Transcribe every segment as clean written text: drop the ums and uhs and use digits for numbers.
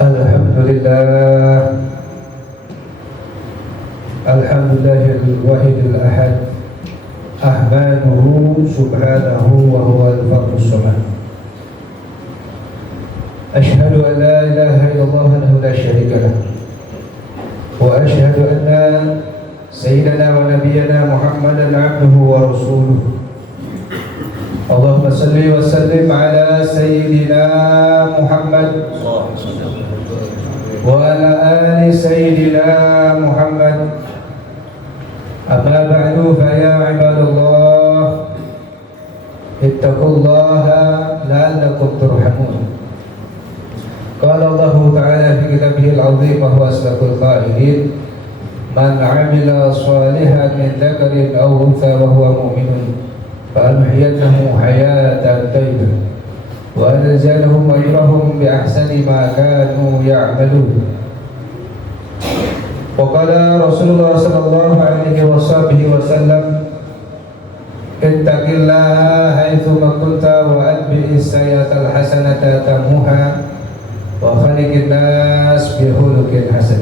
Alhamdulillah, Alhamdulillahil wahidil ahad, ahmaduhu subhanahu wa huwal fardus samad. Ashhadu an la ilaha illallah wahdahu la syarika lah, wa ashhadu anna sayyidana wa nabiyyana Muhammadan abduhu wa rasuluh. Allahumma salli wa sallim ala sayyidina Muhammad wa ala ali sayyidina Muhammad. Amma ba'du, fa ya ibadallah, ittaqullaha la'allakum turhamun. Qala Allah ta'ala fi kitabihil 'azim wa huwa asdaqul qa'ilin, man 'amila shalihan min dzakarin aw untha wa huwa mu'minun فأنحيينه حياة طيبة وأنزلهم أجرهم بأحسن ما كانوا يعملون. وقال رسول الله صلى الله عليه وسلم اتق الله حيثما كنت وأتبع السيئة الحسنة تمحها وخلق الناس بخلق حسن.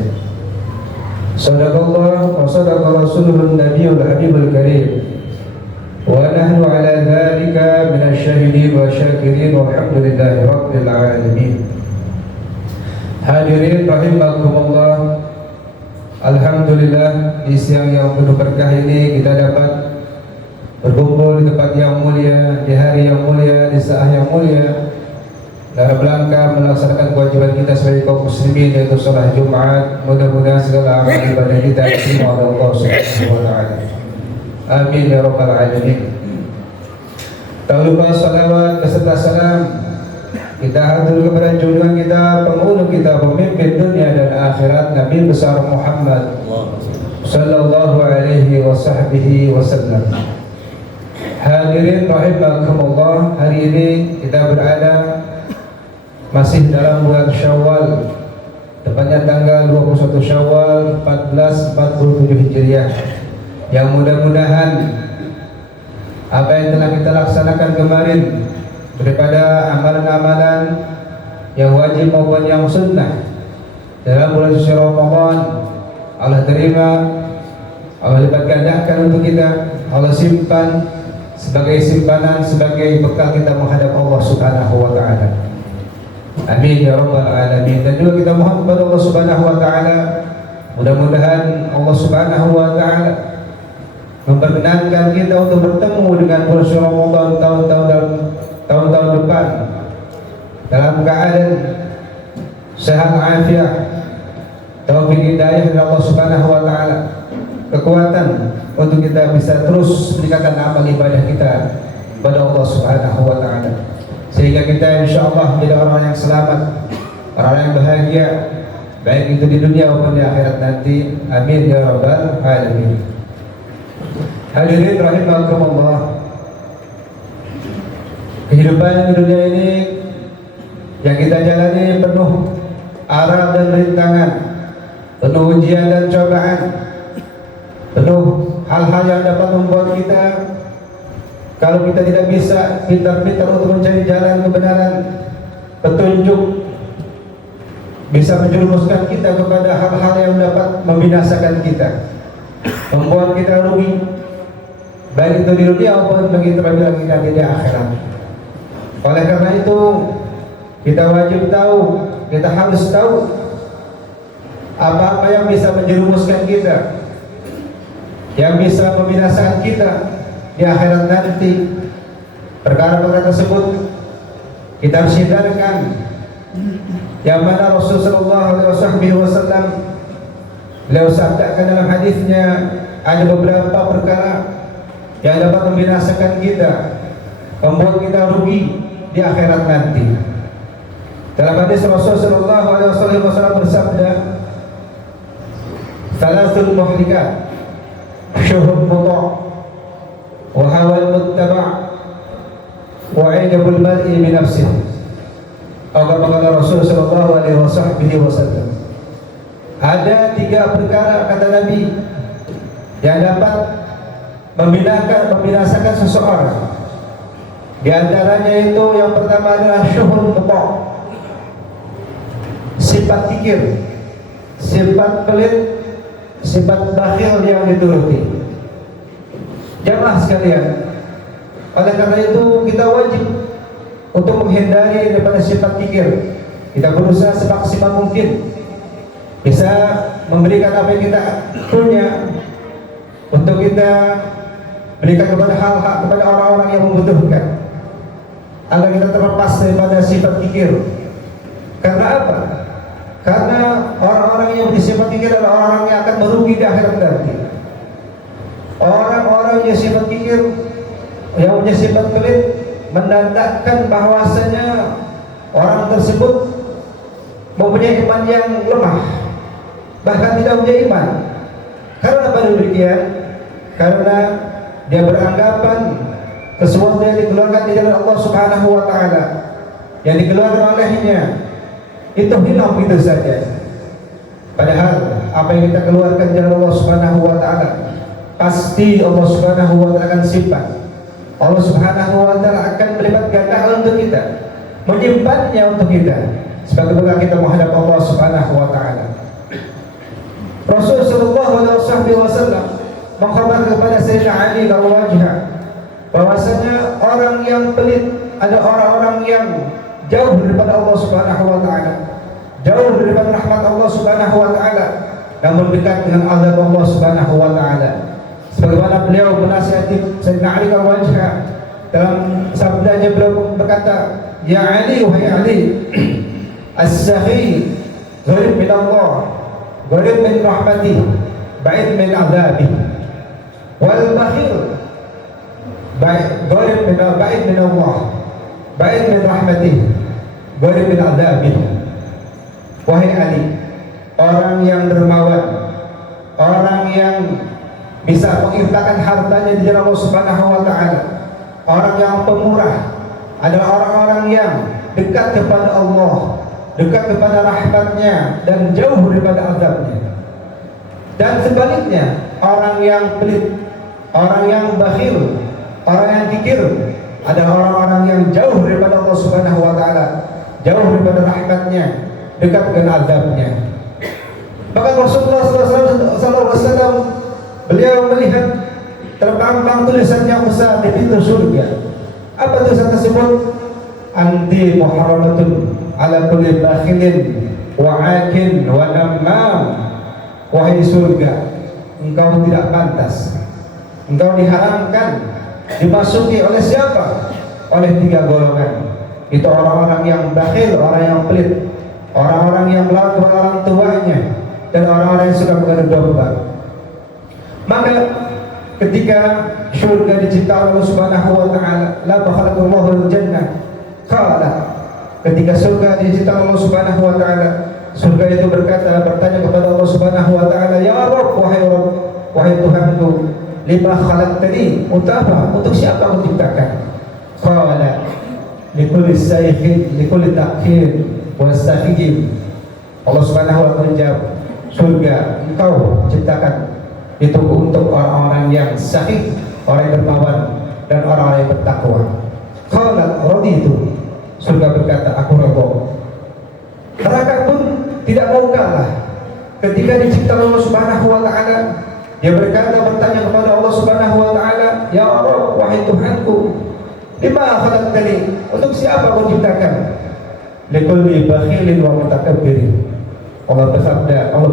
صدق الله وصدق رسوله النبي الحبيب الكريم wa nahnu ala dhalika minasyahidin wa syakirin walhamdulillahi rabbil alamin. Hadirin rahimakumullah, alhamdulillah di siang yang penuh berkah ini kita dapat berkumpul di tempat yang mulia, di hari yang mulia, di saat yang mulia, dalam rangka melaksanakan kewajiban kita sebagai kaum muslimin, yaitu salat Jumat. Mudah-mudahan segala amal ibadah kita diterima oleh Allah Subhanahu wa taala. Amin ya rabbal alamin. Tak lupa salawat beserta salam kita hatur kepada junjungan kita, penghulu kita, pemimpin dunia dan akhirat, Nabi besar Muhammad sallallahu alaihi wasallam. Hadirin rahimakumullah, hari ini kita berada masih dalam bulan Syawal, tepatnya tanggal 21 Syawal 1447 Hijriah. Yang mudah-mudahan apa yang telah kita laksanakan kemarin daripada amalan-amalan yang wajib maupun yang sunnah dalam bulan suci Ramadan, Allah terima, Allah lipat gandakan untuk kita, Allah simpan sebagai simpanan, sebagai bekal kita menghadap Allah Subhanahu wa taala. Amin ya rabbal alamin. Dan juga kita mohon kepada Allah Subhanahu wa taala, mudah-mudahan Allah Subhanahu wa taala memperkenankan kita untuk bertemu dengan bulan Ramadan tahun-tahun depan dalam keadaan sehat afiat, taufik hidayah dari Allah Subhanahu wa taala, kekuatan untuk kita bisa terus meningkatkan amal ibadah kita kepada Allah Subhanahu wa taala, sehingga kita insyaallah menjadi orang yang selamat, orang yang bahagia, baik itu di dunia maupun di akhirat nanti. Amin ya rabbal alamin. Hadirin rahimakumullah, kehidupan di dunia ini yang kita jalani penuh arah dan rintangan, penuh ujian dan cobaan, penuh hal-hal yang dapat membuat kita, kalau kita tidak bisa pintar-pintar untuk mencari jalan kebenaran, petunjuk, bisa menjerumuskan kita kepada hal-hal yang dapat membinasakan kita, membuat kita rugi, baik itu di dunia maupun bagi terlebih lagi nanti di akhirat. Oleh karena itu kita wajib tahu, kita harus tahu apa-apa yang bisa menjerumuskan kita, yang bisa membinasakan kita di akhirat nanti. Perkara-perkara tersebut kita harus hindarkan, yang mana Rasulullah SAW beliau sabdakan dalam hadisnya, ada beberapa perkara yang dapat membinasakan kita, membuat kita rugi di akhirat nanti. Dalam hadis Rasulullah SAW bersabda, "Thalathul muhlikat, syuhud muta', wa hawal muttaba', wa 'idabul mar'i min nafsihi." Atau kata Rasul sallallahu alaihi wasallam, ada 3 perkara, kata Nabi, yang dapat membinasakan seseorang. Di antaranya itu yang pertama adalah syuhud muta', sifat kikir, sifat pelit, sifat bakhil yang dituruti. Jamaah sekalian, oleh karena itu kita wajib untuk menghindari daripada sifat kikir. Kita berusaha semaksimal mungkin bisa memberikan apa yang kita punya untuk kita berikan kepada hal-hal kepada orang-orang yang membutuhkan, agar kita terlepas daripada sifat kikir. Karena apa? Karena orang-orang yang bersifat kikir adalah orang-orang yang akan merugi di akhirat nanti. Orang-orang yang sifat kikir, yang punya sifat pelit, menandakan bahwasanya orang tersebut mempunyai iman yang lemah, bahkan tidak punya iman. Karena apa demikian? Karena dia beranggapan sesuatu yang dikeluarkan di jalan Allah Subhanahu wa taala, yang dikeluarkan olehnya, itu hilang begitu saja. Padahal apa yang kita keluarkan di jalan Allah Subhanahu wa taala, pasti Allah Subhanahu wa taala akan simpan. Allah Subhanahu wa taala akan melipat gandakan untuk kita, menyimpannya untuk kita sebagai bekal kita menghadap Allah Subhanahu wa taala. Rasul sallallahu alaihi wasallam mengkhabarkan kepada Sayyidina Ali al-Wajha bahwasanya orang yang pelit adalah orang-orang yang jauh daripada Allah Subhanahu wa taala, jauh daripada rahmat Allah Subhanahu wa taala, namun dekat dengan azab Allah Subhanahu wa taala. Sebagaimana beliau menasihati Sayyidina Ali al-Wajha dalam sabdanya, beliau berkata, "Ya Ali, wahai Ali, as-sakhi gharib min Allah, gharib min rahmatih, ba'id min azabih, wal bakhil gharib min ba'id min Allah, ba'id min rahmatih, gharib min azabih." Wahai Ali, orang yang dermawan, orang yang bisa menginfakkan hartanya di jalan Allah Subhanahu wa taala, orang yang pemurah adalah orang-orang yang dekat kepada Allah, dekat kepada rahmatnya, dan jauh daripada azabnya. Dan sebaliknya, orang yang pelit, orang yang bakhil, orang yang kikir adalah orang-orang yang jauh daripada Allah Subhanahu wa taala, jauh daripada rahmatnya, dekat dengan azabnya. Maka Rasulullah SAW beliau melihat terbang tulisan yang besar di pintu surga. Apa tulisan tersebut? Anti muharramatun ala kulli bakhilin wa akin wa nammam. Wahai surga, engkau tidak pantas, engkau diharamkan dimasuki oleh siapa? Oleh 3 golongan. Itu orang-orang yang bakhil, orang yang pelit, orang-orang yang melawan kepada orang tuanya, dan orang-orang yang suka mengadu domba. Maka ketika surga diciptakan Allah Subhanahu wa taala, la khalaqallahu al-jannah qala, ketika surga diciptakan Allah Subhanahu wa taala, surga itu bertanya kepada Allah Subhanahu wa taala, "Ya Rabb, wahai Tuhanku, lima khalaqtani?" Untuk apa? Untuk siapa Kau ciptakan? Qala likulli saykhin likulli taqin wasafijin. Allah Subhanahu wa taala menjawab, surga Engkau ciptakan itu untuk orang-orang yang sahih, orang yang dermawan, dan orang-orang yang bertakwa. Qala raditu, surga berkata, aku ridha. Neraka pun tidak mau kalah. Ketika diciptakan Allah Subhanahu wa taala, dia bertanya kepada Allah Subhanahu wa taala, "Ya Rabb, wahai Tuhanku, lima khalaqtani?" Untuk siapa Kau ciptakan? Likulli bakhilin wa mutakabbirin. Allah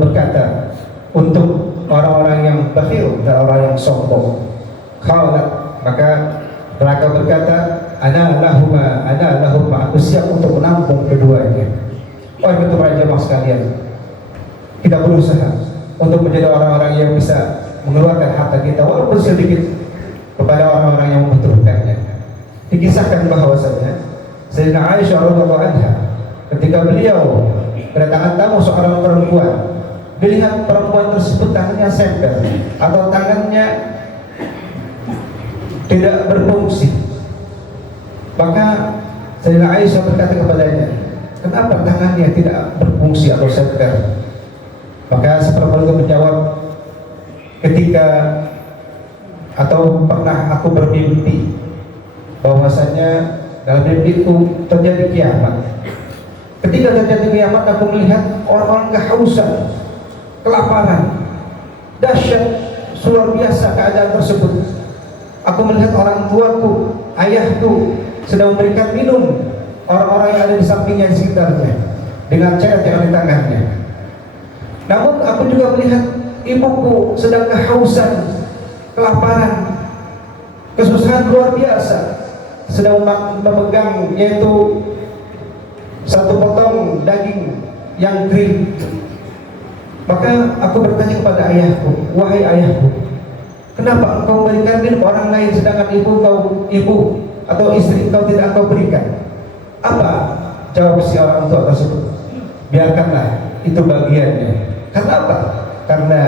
berkata, untuk orang-orang yang bakhil dan orang yang sombong. Qala, maka neraka berkata, ana lahuma, aku siap untuk menampung keduanya. Oleh itu para jemaah sekalian, kita berusaha untuk menjadi orang-orang yang bisa mengeluarkan harta kita walaupun sedikit kepada orang-orang yang membutuhkannya. Dikisahkan bahwasanya Sayyidina Aisyah radhiyallahu anha, ketika beliau kedatangan tamu seorang perempuan, dilihat perempuan tersebut tangannya sempel atau tangannya tidak berfungsi. Maka Sayyidina Aisyah berkata kepadanya, "Kenapa tangannya tidak berfungsi atau sempel?" Maka si perempuan itu menjawab, "Ketika atau pernah aku bermimpi bahwasanya dalam mimpi itu terjadi kiamat. Ketika terjadi kiamat, aku melihat orang-orang kehausan, kelaparan, dahsyat, luar biasa keadaan tersebut. Aku melihat orang tuaku, ayahku sedang memberikan minum orang-orang yang ada di sampingnya, di sekitarnya, dengan ceret yang di tangannya. Namun aku juga melihat ibuku sedang kehausan, kelaparan, kesusahan luar biasa, sedang memegang yaitu satu potong daging yang kering. Maka aku bertanya kepada ayahku, wahai ayahku, kenapa engkau memberikan minum orang lain sedangkan ibu atau istri engkau tidak engkau berikan? Apa jawab si orang tua tersebut? Biarkanlah, itu bagiannya. Karena apa? Karena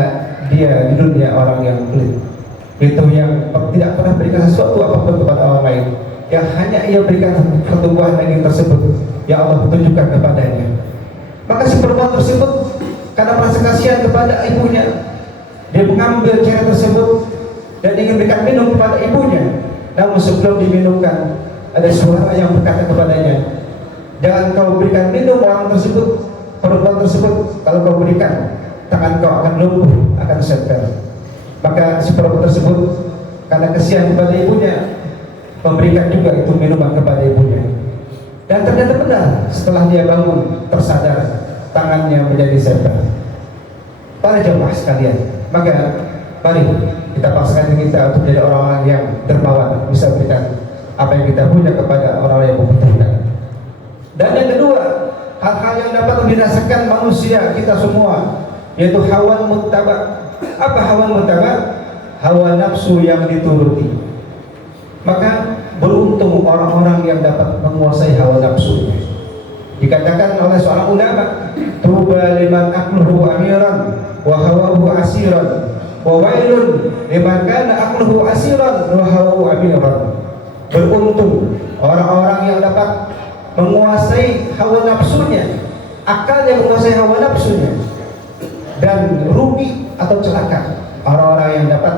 dia di dunia orang yang pelit, itu yang tidak pernah berikan sesuatu apapun kepada orang lain, yang hanya ia berikan satu buah daging tersebut yang Allah tunjukkan kepadanya. Maka si perempuan tersebut karena merasa kasihan kepada ibunya, dia mengambil ceret tersebut dan ingin berikan minum kepada ibunya. Namun sebelum diminumkan, ada suara yang berkata kepadanya, jangan kau berikan minum orang tersebut, perempuan tersebut. Kalau kau berikan, tangan kau akan lumpuh, akan seter. Maka si perempuan tersebut karena kasihan kepada ibunya, memberikan juga itu minuman kepada ibunya. Dan ternyata benar, setelah dia bangun tersadar, tangannya menjadi seter. Para jemaah sekalian, maka mari kita paksakan kita untuk menjadi orang-orang yang dermawan, bisa berikan apa yang kita punya kepada orang yang membutuhkan. Dan yang kedua, hal-hal yang dapat membinasakan manusia kita semua, yaitu hawa muttaba. Apa hawa muttaba? Hawa nafsu yang dituruti. Maka beruntung orang-orang yang dapat menguasai hawa nafsunya. Dikatakan oleh seorang ulama, tuba liman aqluhu amiran wa hawahu asiran, wa wailun liman kana aqluhu asiran wa hawahu amiran. Beruntung orang-orang yang dapat menguasai hawa nafsunya, akalnya menguasai hawa nafsunya, dan rugi atau celaka orang-orang yang dapat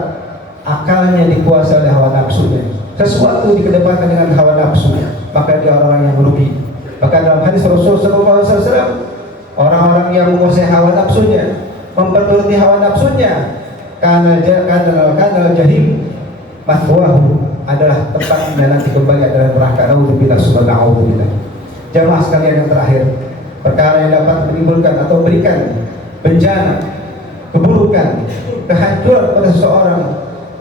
akalnya dikuasai oleh hawa nafsunya. Sesuatu dikedepankan dengan hawa nafsu, maka dia orang yang merugi. Maka dalam hadis Rasulullah SAW, orang-orang yang menguasai hawa nafsunya, memperturuti hawa nafsunya, karena jahim mahwahu, adalah tempatnya nanti kembali adalah neraka. Naudzubillah, subhanallah. Jamaah sekalian yang terakhir, perkara yang dapat menimbulkan atau berikan bencana, keburukan, kehancuran pada seseorang,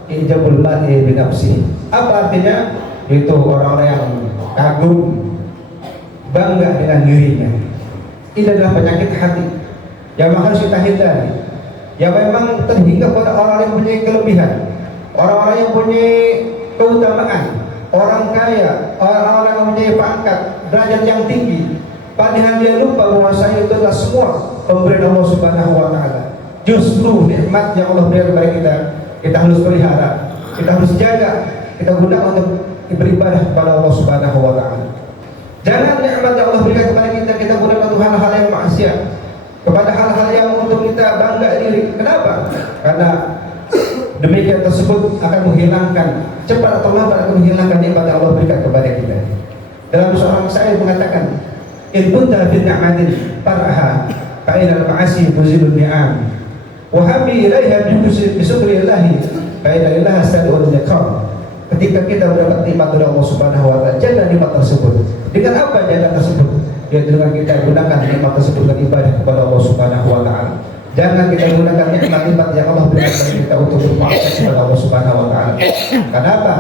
ijabul mar'i bi nafsihi. Apa artinya? Itu orang-orang yang kagum, bangga dengan dirinya. Ini adalah penyakit hati yang harus kita hindari. Yang memang terhingga pada orang yang punya kelebihan, orang-orang yang punya keutamaan, orang kaya, orang-orang yang mempunyai pangkat, derajat yang tinggi, padahal dia lupa bahwa saya itu adalah semua pemberian Allah Subhanahu wa Ta'ala. Justru nikmat yang Allah berikan kepada kita, kita harus pelihara, kita harus jaga, kita gunakan untuk beribadah kepada Allah Subhanahu wa Ta'ala. Jangan nikmat yang Allah berikan kepada kita, kita gunakan untuk hal-hal yang maksiat, kepada hal-hal yang untuk kita bangga diri. Kenapa? Karena demikian tersebut akan menghilangkan, cepat atau lambat akan menghilangkan nikmat yang Allah berikan kepada kita. Dalam seorang syair mengatakan, in kunta fi ni'matin farha fa inal ma'asi tuzilun ni'am wa habi ilaiha bi sudrillahi fa inna lillahi sadi'un liqam. Ketika kita mendapat nikmat dari Allah Subhanahu wa Ta'ala, jaga nikmat tersebut. Dengan apa jaga tersebut? Yaitu dengan kita gunakan nikmat tersebut dengan ibadah kepada Allah Subhanahu wa Ta'ala. Jangan kita gunakan nikmat-nikmat yang Allah berikan kepada kita untuk bermaksiat kepada Allah Subhanahu wa Ta'ala. Kenapa?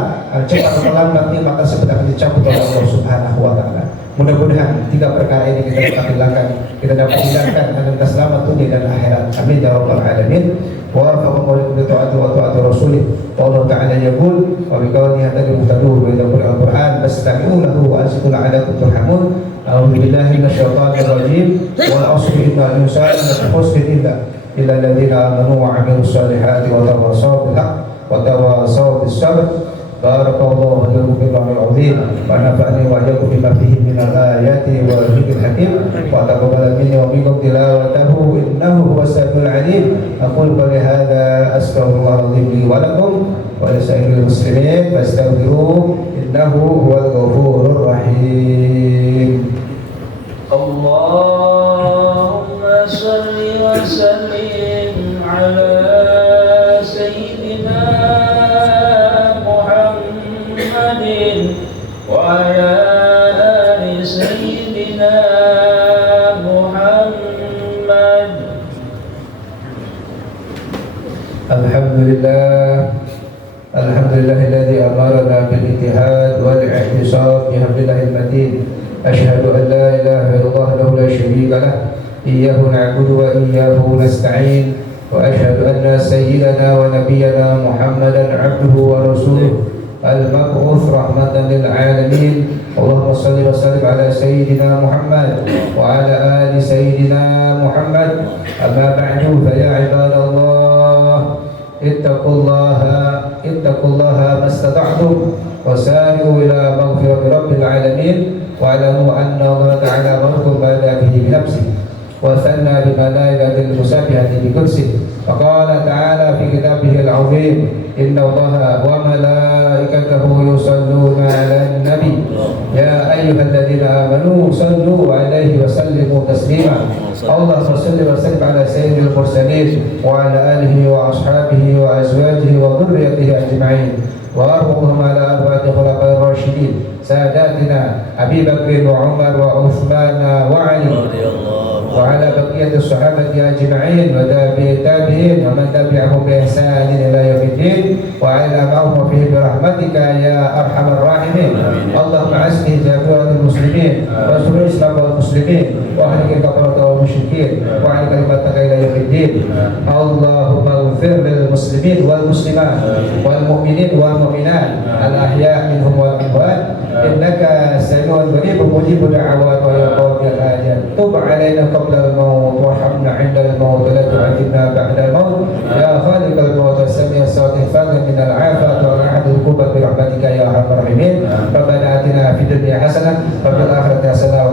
Cepat atau lambat nikmat tersebut akan dicabut oleh Allah Subhanahu wa Ta'ala. Mudah-mudahan tiga perkara ini kita dapat hilangkan, kita dapat hilangkan agar kita selamat dunia dan akhirat. Amin ya rabbal alamin. Wa wafaqakum li ta'ati wa ta'ati rasulih. Wa Allah Ta'ala yaqul wa bi qawlihi hadal muhtadun wa idza quri'a al-Qur'an fastami'u lahu wa ansitu la'allakum turhamun. A'udzu billahi minasyaitonir rajim. Wal 'asri innal insana lafi khusrin illa alladziina aamanu wa 'amilus solihati wa tawassaw bil haqq wa tawassaw bis sabr. Barakallahu lakum bil Qur'anil 'azim wa nafa'ani wa iyyakum bima fihi minal ayati wal dzikril hakim wa taqabbal minni wa minkum tilawatahu innahu huwas samiul 'alim. Aqulu qawli hadza astaghfirullah li wa lakum wa li sa'iril muslimin fastaghfiruhu innahu huwal ghafurur rahim. Allah اللهم صل وسلم على سيدنا محمد وعلى آل سيدنا محمد. الحمد لله الذي أمرنا بالاجتهاد والاعتصام بحبل الله المتين. أشهد أن لا إله إلا الله وحده لا شريك له، إياه نعبد وإياه نستعين، وأشهد أن سيدنا ونبينا محمدا عبده ورسوله المبعوث رحمة للعالمين. اللهم صل وسلم على سيدنا محمد وعلى آل سيدنا محمد. أما بعد فيا عباد الله اتقوا الله ما استطعتم وسارعوا إلى مغفرة رب العالمين، واعلموا أن الله تعالى أمركم بدأ به بنفسه وثنى بملائكة المسبحة بكرسه، وقال تعالى في كتابه العظيم: إن الله وملائكته يصلون على النبي يا أيها الذين آمنوا صلوا عليه وسلموا تسليما. اللهم صل وسلم على سيد المرسلين وعلى آله وأصحابه وأزواجه وذريته أجمعين، وأرضهم على أربعة خلفاء الراشدين ساداتنا أبي بكر وعمر وعثمان وعلي، وعلى بقية الصحابة أجمعين والتابعين ومن تبعهم بإحسان إلى يوم الدين، وعلى معهم فيه برحمتك يا أرحم الراحمين. اللهم عزني جابرة المسلمين وانصر الإسلام والمسلمين وأهلك الكفرة والمشركين وعلى كلمتك إلى يوم الدين. اللهم اغفر للمسلمين والمسلمات والمؤمنين والمؤمنات الأحياء منهم والأموات، إنك سميع قريب مجيب الدعوات ويا قاضي الحاجات. تب علينا قبل الموت وارحمنا عند الموت ولا تعذبنا بعد الموت يا خالق الموت والسميع الصوت الفاضل من العافية والراحة العقوبة برحمتك يا أرحم الراحمين. ربنا آتنا في الدنيا حسنة وفي الآخرة حسنة